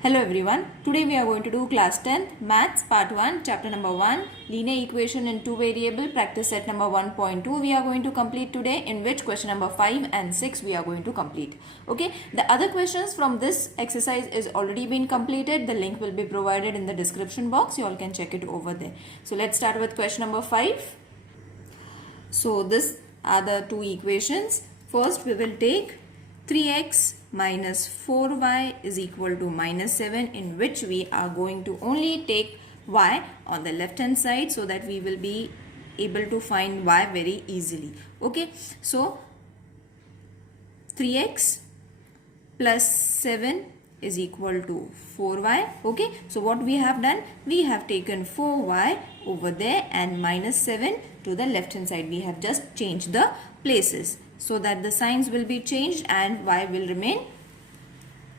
Hello everyone. Today we are going to do class 10 maths part 1 chapter number 1 linear equation in two variable practice set number 1.2 we are going to complete today, in which question number 5 and 6 we are going to complete. Okay, the other questions from this exercise is already been completed. The link will be provided in the description box. You all can check it over there. So let's start with question number 5. So this are the two equations. First we will take 3x minus 4y is equal to minus 7, in which we are going to only take y on the left hand side so that we will be able to find y very easily. Okay, so 3x plus 7 is equal to 4y. Okay, so what we have done, we have taken 4y over there and minus 7 to the left hand side. We have just changed the places so that the signs will be changed and y will remain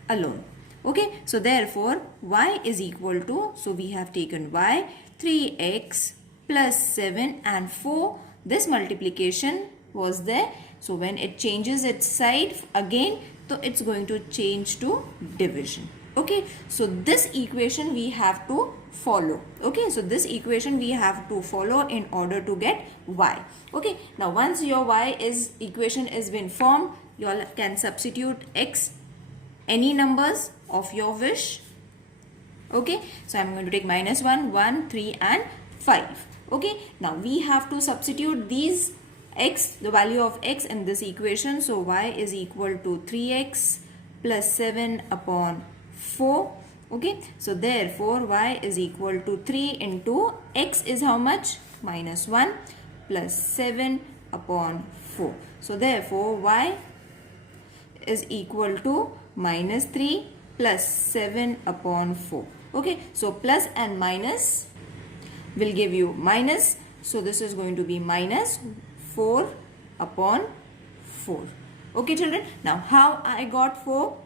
alone. Okay, so therefore y is equal to, so we have taken y, 3x plus 7 and 4. This multiplication was there, so when it changes its side again, so it's going to change to division. Okay, so this equation we have to follow. Okay, so this equation we have to follow in order to get y. Okay, now once your equation is been formed, you all can substitute x any numbers of your wish. Okay, so I'm going to take minus 1, 1, 3 and 5. Okay, now we have to substitute these x, the value of x in this equation. So y is equal to 3x plus 7 upon 4. Okay, so therefore y is equal to 3 into x is how much? Minus 1 plus 7 upon 4. So therefore y is equal to minus 3 plus 7 upon 4. Okay, so plus and minus will give you minus. So this is going to be minus 4 upon 4. Okay children, now how I got 4?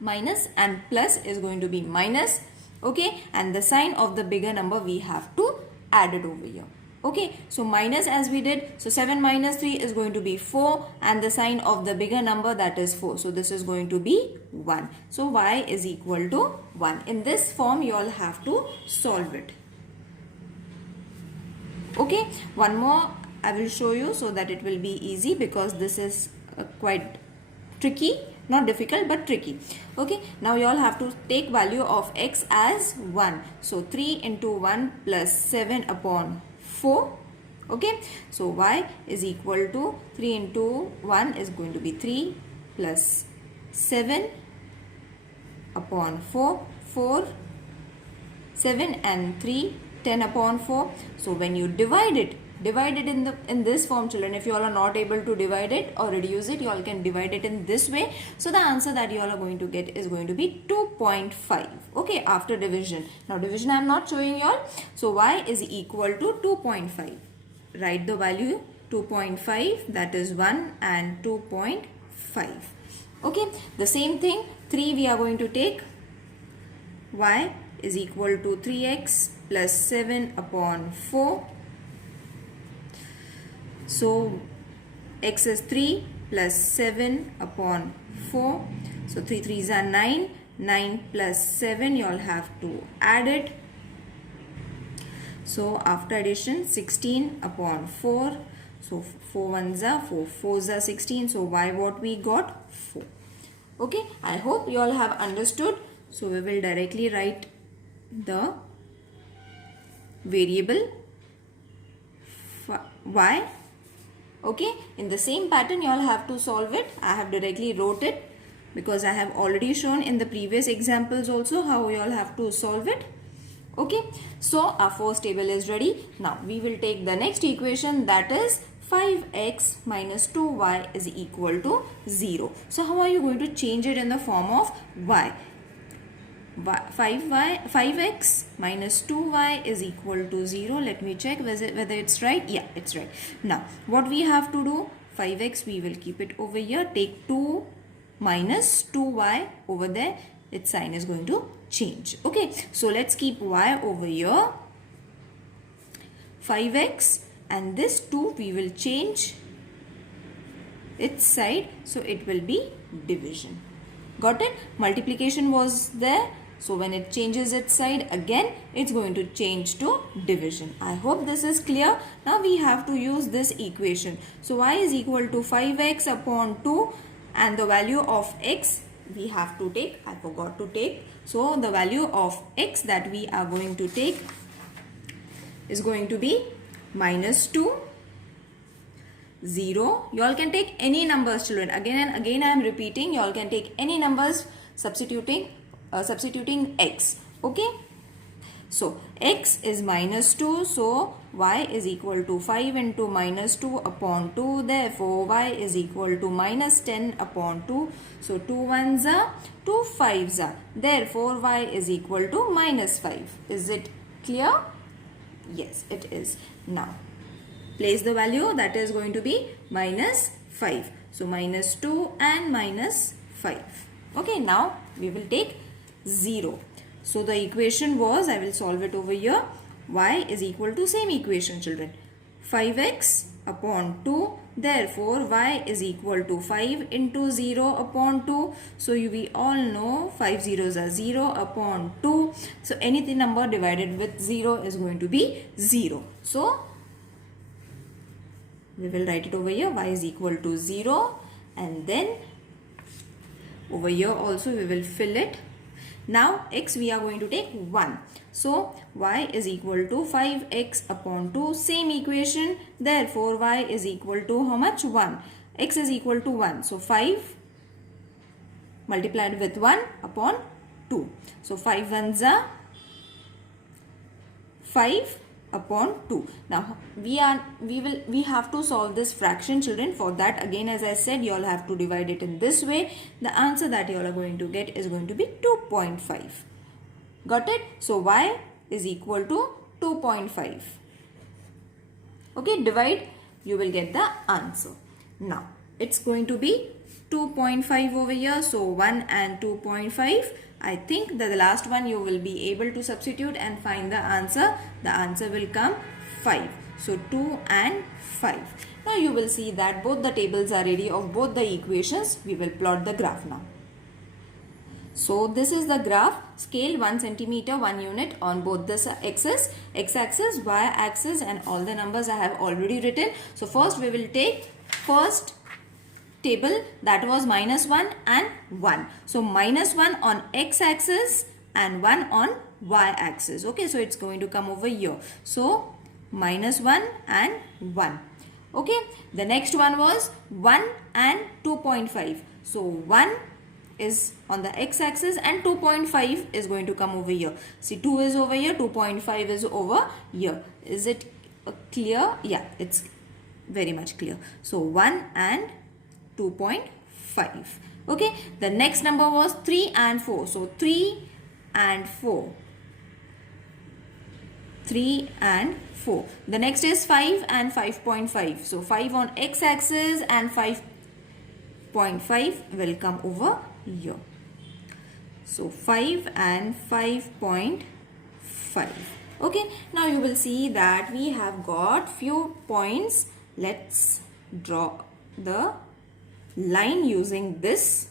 Minus and plus is going to be minus. Okay, and the sign of the bigger number we have to add it over here. Okay, so minus as we did, so 7 minus 3 is going to be 4 and the sign of the bigger number, that is 4. So this is going to be 1. So y is equal to 1. In this form you all have to solve it. Okay, one more I will show you so that it will be easy, because this is quite tricky, not difficult but tricky. Okay, now you all have to take value of x as 1. So 3 into 1 plus 7 upon 4. Okay, so y is equal to 3 into 1 is going to be 3 plus 7 upon 4. 4, 7 and 3, 10 upon 4. So when you divide it in this form, children, if you all are not able to divide it or reduce it, you all can divide it in this way. So the answer that you all are going to get is going to be 2.5. okay, after division. Now division I am not showing you all. So y is equal to 2.5. Write the value 2.5, that is 1 and 2.5. okay, the same thing 3 we are going to take. Y is equal to 3x plus 7 upon 4. So x is 3 plus 7 upon 4. So 3 3s are 9. 9 plus 7, you all have to add it. So after addition, 16 upon 4. So 4 1s are 4. 4s are 16. So y what we got? 4. Okay, I hope you all have understood. So we will directly write the variable y. Okay, in the same pattern you all have to solve it. I have directly wrote it because I have already shown in the previous examples also how you all have to solve it. Okay, so our first table is ready. Now we will take the next equation, that is 5x minus 2y is equal to 0. So how are you going to change it in the form of y? 5x minus 2y is equal to 0. Let me check whether it's right. Yeah, it's right. Now what we have to do, 5x we will keep it over here. Take 2 minus 2y over there. Its sign is going to change. Okay, so let's keep y over here. 5x and this 2 we will change its side. So it will be division. Got it? Multiplication was there. So when it changes its side again, it's going to change to division. I hope this is clear. Now we have to use this equation. So y is equal to 5x upon 2 and the value of x we have to take. I forgot to take. So the value of x that we are going to take is going to be minus 2, 0. You all can take any numbers, children. Again and again I am repeating. You all can take any numbers substituting x. Okay. So x is minus 2. So y is equal to 5 into minus 2 upon 2. Therefore y is equal to minus 10 upon 2. So 2 ones are 2 5s are. Therefore y is equal to minus 5. Is it clear? Yes, it is. Now place the value, that is going to be minus 5. So minus 2 and minus 5. Okay, now we will take 0. So the equation was, I will solve it over here. Y is equal to same equation, children. 5x upon 2. Therefore y is equal to 5 into 0 upon 2. So we all know 5 zeros are 0 upon 2. So anything number divided with 0 is going to be 0. So we will write it over here. Y is equal to 0 and then over here also we will fill it. Now x we are going to take 1. So y is equal to 5x upon 2. Same equation. Therefore y is equal to how much? 1. X is equal to 1. So 5 multiplied with 1 upon 2. So 5 ones are 5 upon 2. Now we have to solve this fraction, children. For that, again as I said, you all have to divide it in this way. The answer that you all are going to get is going to be 2.5. Got it? So y is equal to 2.5. Okay, divide, you will get the answer. Now it's going to be 2.5 over here. So 1 and 2.5. I think that the last one you will be able to substitute and find the answer. The answer will come 5. So 2 and 5. Now you will see that both the tables are ready of both the equations. We will plot the graph now. So this is the graph. Scale 1 centimeter 1 unit on both the axis, x-axis, y-axis, and all the numbers I have already written. So first we will take first table, that was minus 1 and 1. So minus 1 on x-axis and 1 on y-axis. Okay, so it's going to come over here. So minus 1 and 1. Okay, the next one was 1 and 2.5. So 1 is on the x-axis and 2.5 is going to come over here. See, 2 is over here, 2.5 is over here. Is it clear? Yeah, it's very much clear. So 1 and 2.5. Okay, the next number was 3 and 4. So 3 and 4. 3 and 4. The next is 5 and 5.5. So 5 on x-axis and 5.5 will come over here. So 5 and 5.5. Okay, now you will see that we have got few points. Let's draw the line using this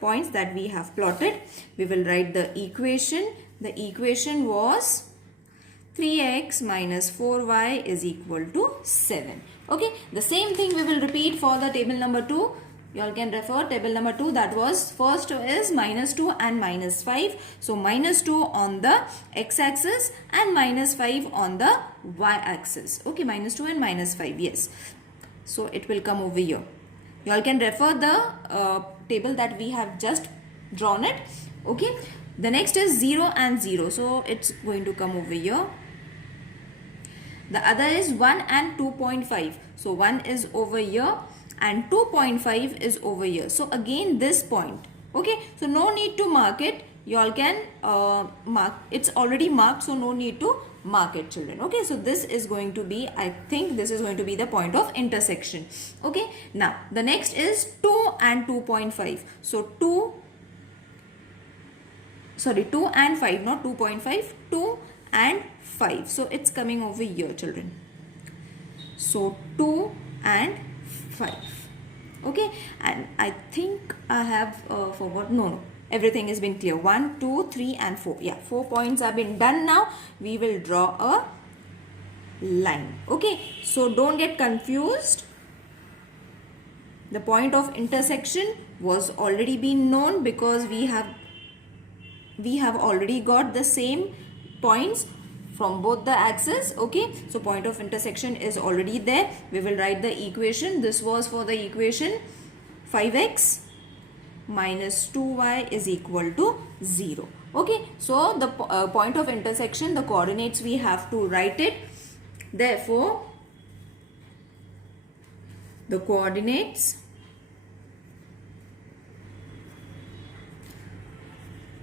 points that we have plotted. We will write the equation. The equation was 3x minus 4y is equal to 7. Okay, the same thing we will repeat for the table number 2. You all can refer table number 2, that was first is minus 2 and minus 5. So minus 2 on the x-axis and minus 5 on the y-axis. Okay, minus 2 and minus 5, yes. So it will come over here. You all can refer the table that we have just drawn it. Okay, the next is 0 and 0. So it's going to come over here. The other is 1 and 2.5. So 1 is over here and 2.5 is over here. So again this point. Okay, so no need to mark it. You all can mark. It's already marked, so no need to mark it, children. Okay, so this is going to be, I think this is going to be the point of intersection. Okay, now the next is 2 and 2.5. So 2 and 5, not 2.5, 2 and 5. So it's coming over here, children. So 2 and 5. Okay, and I think I have forgot. No, everything has been clear. 1, 2, 3 and 4. Yeah, 4 points have been done. Now we will draw a line. Okay, so don't get confused. The point of intersection was already been known because we have already got the same points from both the axes. Okay, so point of intersection is already there. We will write the equation. This was for the equation 5x minus 2y is equal to 0. Okay, so the point of intersection, the coordinates, we have to write it. Therefore, the coordinates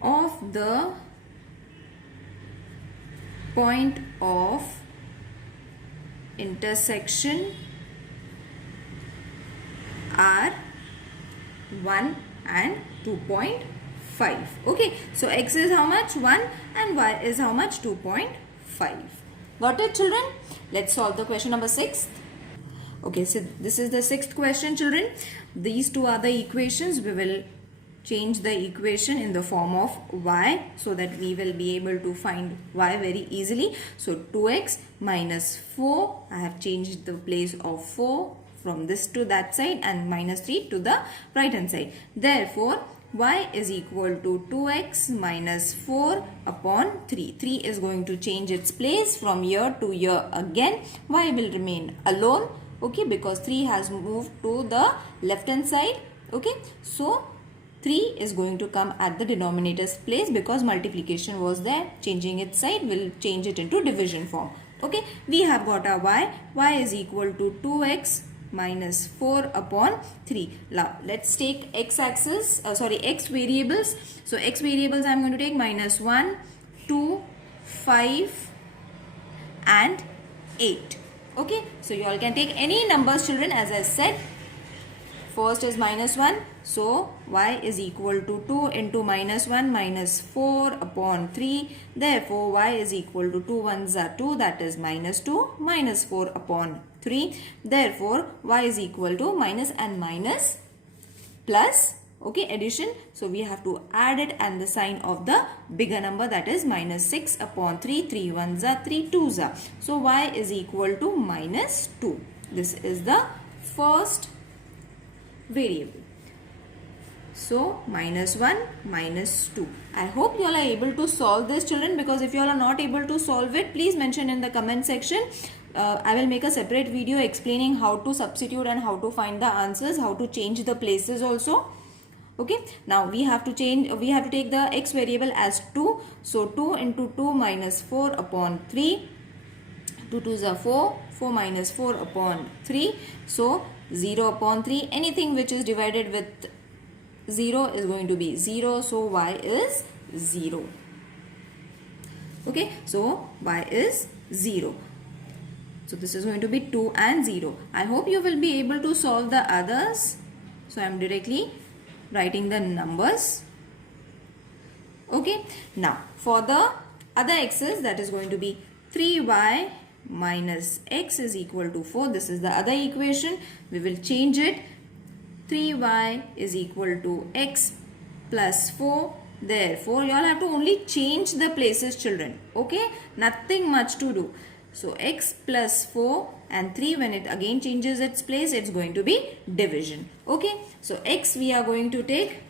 of the point of intersection are 1 and 2.5. Okay, so x is how much? 1 and y is how much? 2.5. Got it, children? Let's solve the question number 6. Okay, so this is the 6th question, children. These two are the equations. We will change the equation in the form of y so that we will be able to find y very easily. So 2x minus 4, I have changed the place of 4 from this to that side and minus 3 to the right hand side. Therefore, y is equal to 2x minus 4 upon 3. 3 is going to change its place from here to here again. Y will remain alone. Okay, because 3 has moved to the left hand side. Okay, so 3 is going to come at the denominator's place because multiplication was there. Changing its side will change it into division form. Okay, we have got our y. Y is equal to 2x minus 4 upon 3. Now, let's take x variables. So, x variables I am going to take minus 1, 2, 5 and 8. Okay, so you all can take any numbers, children, as I said. First is minus 1. So, y is equal to 2 into minus 1 minus 4 upon 3. Therefore, y is equal to 2 ones are 2, that is minus 2 minus 4 upon 3. Therefore, y is equal to minus and minus plus, okay, addition. So, we have to add it and the sign of the bigger number, that is minus 6 upon 3. 3 ones are 3 twos are. So, y is equal to minus 2. This is the first variable. So, minus 1, minus 2. I hope you all are able to solve this, children, because if you all are not able to solve it, please mention in the comment section. I will make a separate video explaining how to substitute and how to find the answers, how to change the places also. Okay, now we have to take the x variable as 2. So, 2 into 2 minus 4 upon 3. 2 2s are 4. 4 minus 4 upon 3. So, 0 upon 3. Anything which is divided with 0 is going to be 0. So, y is 0. Okay, so y is 0. So, this is going to be 2 and 0. I hope you will be able to solve the others. So, I am directly writing the numbers. Okay, now for the other x's, that is going to be 3y minus x is equal to 4. This is the other equation. We will change it. 3y is equal to x plus 4. Therefore, you all have to only change the places, children. Okay, nothing much to do. So, x plus 4 and 3, when it again changes its place, it's going to be division. Okay, so x we are going to take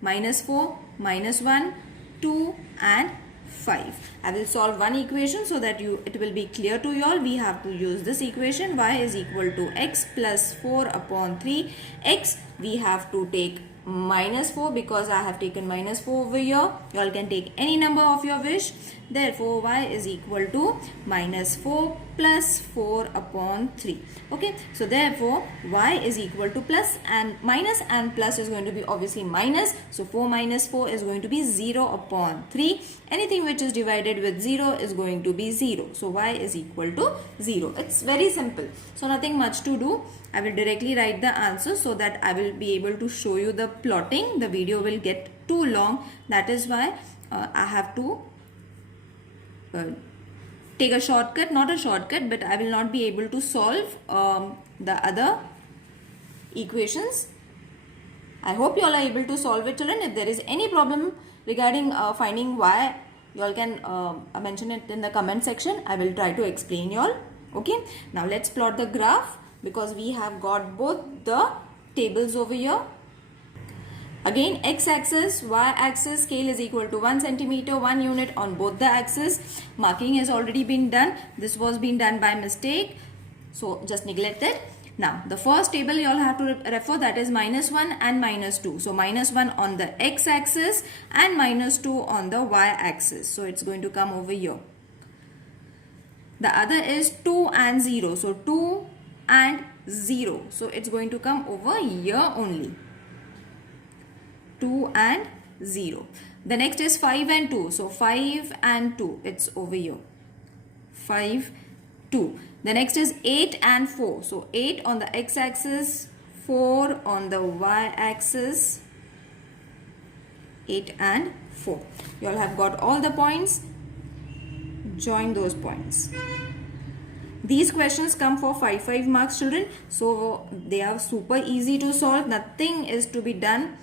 minus 4, minus 1, 2 and 5. I will solve one equation so that it will be clear to you all. We have to use this equation. Y is equal to x plus 4 upon 3. X we have to take minus 4 because I have taken minus 4 over here. You all can take any number of your wish. Therefore, y is equal to minus 4 plus 4 upon 3. Okay, so therefore, y is equal to plus and minus and plus is going to be obviously minus. So, 4 minus 4 is going to be 0 upon 3. Anything which is divided with 0 is going to be 0. So, y is equal to 0. It's very simple. So, nothing much to do. I will directly write the answer so that I will be able to show you the plotting. The video will get too long. That is why I have to take a shortcut, not a shortcut, but I will not be able to solve the other equations. I hope you all are able to solve it, children. If there is any problem regarding finding y, you all can mention it in the comment section. I will try to explain you all. Okay. Now let's plot the graph because we have got both the tables over here. Again, x-axis, y-axis scale is equal to 1 centimeter, 1 unit on both the axes. Marking has already been done. This was been done by mistake. So just neglect it. Now, the first table you all have to refer, that is -1 and -2. So, -1 on the x-axis and -2 on the y-axis. So, it's going to come over here. The other is 2 and 0. So, 2 and 0. So, it's going to come over here only. 2 and 0. The next is 5 and 2. So, 5 and 2. It's over here. 5, 2. The next is 8 and 4. So 8 on the x-axis, 4 on the y-axis, 8 and 4. You all have got all the points. Join those points. These questions come for 5 marks, children. So they are super easy to solve. Nothing is to be done.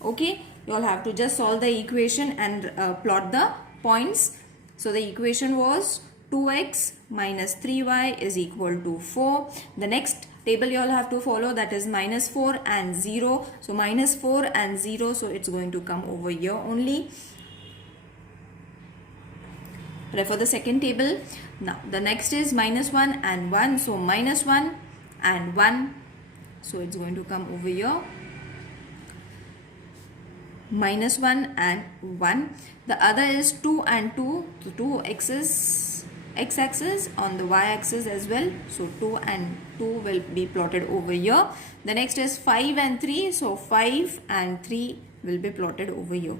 Okay. You all have to just solve the equation and plot the points. So the equation was 2x minus 3y is equal to 4. The next table you all have to follow, that is -4 and 0. So -4 and 0. So it's going to come over here only. Refer the second table. Now the next is -1 and 1. So -1 and 1. So it's going to come over here. -1 and 1. The other is 2 and 2. So 2 x-axis on the y-axis as well. So 2 and 2 will be plotted over here. The next is 5 and 3. So 5 and 3 will be plotted over here.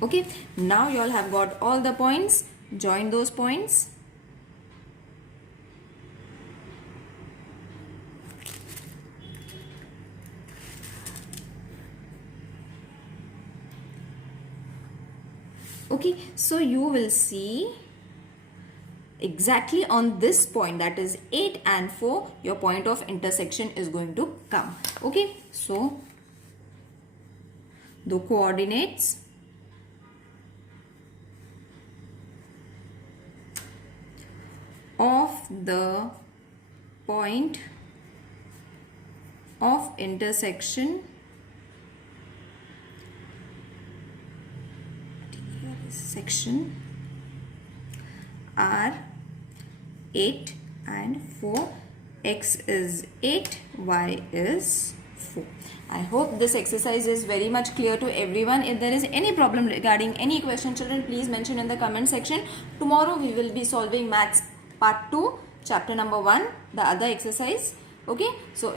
Okay. Now you all have got all the points. Join those points. Okay. So you will see exactly on this point, that is 8 and 4, your point of intersection is going to come. Okay. So the coordinates of the point of intersection are 8 and 4. X is 8, Y is 4. I hope this exercise is very much clear to everyone. If there is any problem regarding any question, children, please mention in the comment section. Tomorrow we will be solving maths part 2, chapter number 1, the other exercise. Okay, so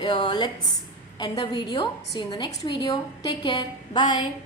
let's end the video. See you in the next video. Take care. Bye.